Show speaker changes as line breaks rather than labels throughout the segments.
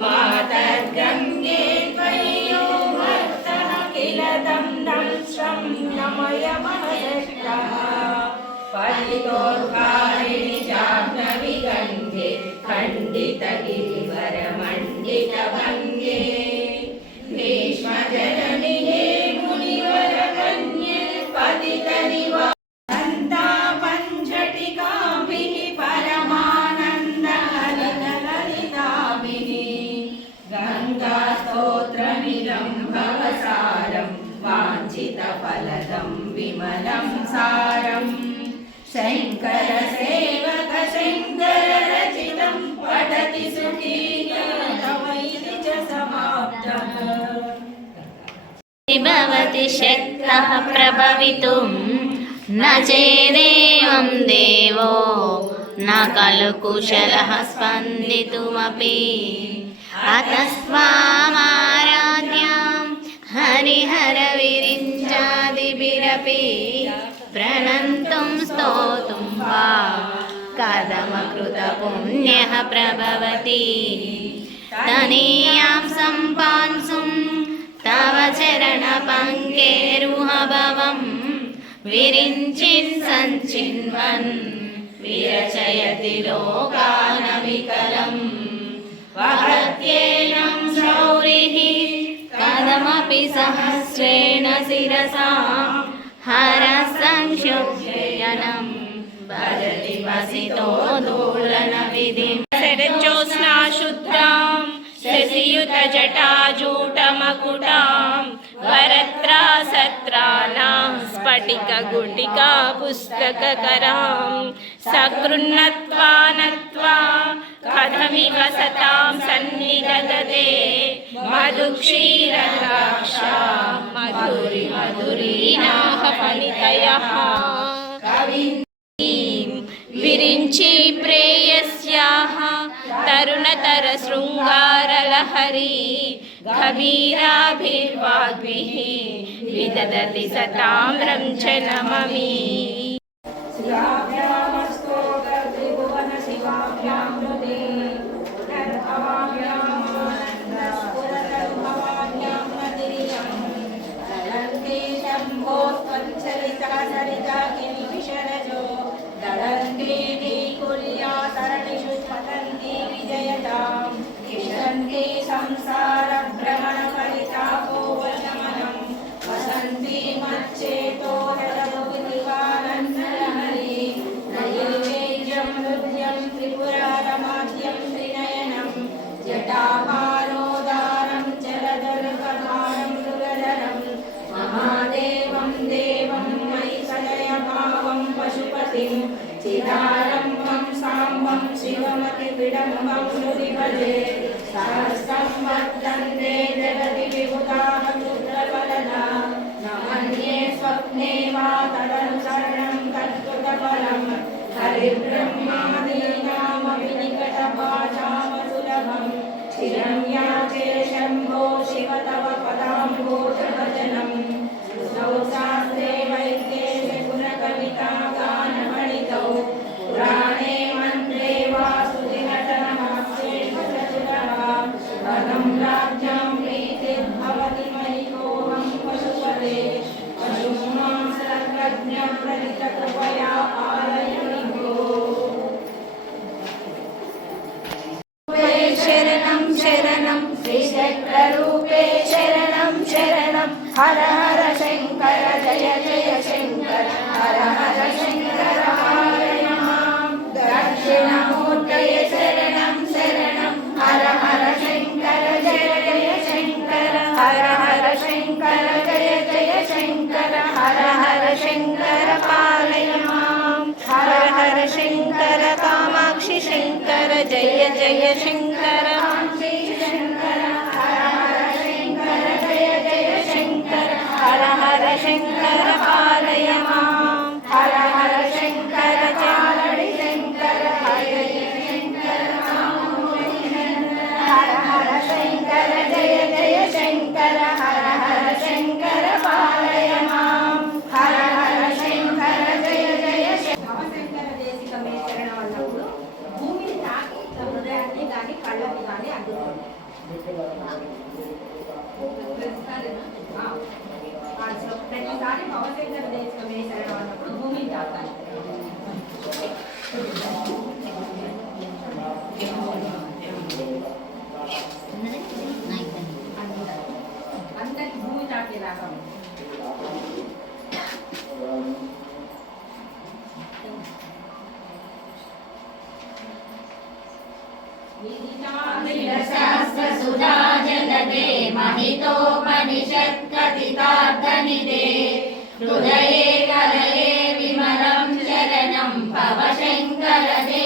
मातगङ्गे पर्ययो भक्तः किलदं दं संयमयमृष्टः पलयो हारे चाहविगङ्गे खण्डितवरमण्डितभङ्गे गङ्गास्तोत्रमिदं भवसारं वाञ्छितफलदं विमलं सारम् शङ्करसेवक शङ्कररचितं पठति सुखी कवैति च समाप्तः
भवति शक्तः प्रभवितुं न चेदेवं देवो न खलु कुशलः स्पन्दितुमपि अतस्त्वामाराध्यां हरिहरविरिञ्चादिभिरपि प्रणन्तुं स्तोतुं वा कथमकृतपुण्यः प्रभवति तनीयां सम्पांसुं तव चरणपङ्केरुहभवं विरिञ्चिन् सञ्चिन्वन् विरचयति लोकानविकलम् वहत्येनं शौरिः कथमपि सहस्रेण शिरसा हरः संक्षुभ्ययनं भजति वसितो दोलनविधिं शरज्योत्स्ना शुद्धां शशियुतजटाजूटमकुटां वरत्रा सत्राणां स्फटिकगुटिका पुस्तककरां सकृन्नत्वा नत्वा कथमिव सतां सन्निधदते मधुक्षीरद्राक्षा मधुरि मधुरीनाः फलितयः कविं विरिञ्चि प्रेयस्याः तरुणतरशृङ्गारलहरी गभीराभिर्वाग्भिः विदधति सतां रं
सहस्रं वर्धन्ते जगति विभुताः क्षुद्रफलदा न मन्ये स्वप्ने वा तदनुसरणं तत्कृतफलम् हरिब्रह्मादीनामपि निकटभाषामसुलभम् चिरं याचे शम्भो शिव ஜய ஜய சங்கர ஹர ஹர சங்கர பாலய மாம் ஹர ஹர சங்கர சாலடி சங்கர ஹர ஹர சங்கர ஜய ஜய சங்கர ஹர ஹர சங்கர
பாலய ஹர ஹர சங்கர ஜய ஜய சங்கர தேசிகமே ಶರಣವನ್ನು కళ్ళపిల్లాన్ని అడ్డుకోండి ప్రతిసారి పవర్ సెంటర్ దేశం వేసారు అన్నప్పుడు భూమిని తాకాలి
सहस्रसुधा जनते महितोपनिषत्कथितार्थनिधे हृदये कलये विमलं शरणं भव शङ्करदे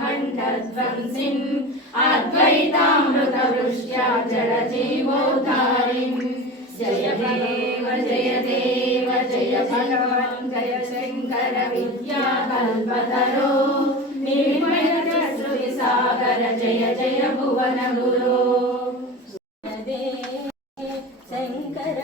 खण्डध्वंसिम् अद्वैतामृतवृष्ट्या जडजीवोद्धारिम् जय देव जय देव जय भगवन् जय शङ्कर विद्याकल्पतरो निर्मयश्रुतिसागर जय जय भुवनगुरो शङ्कर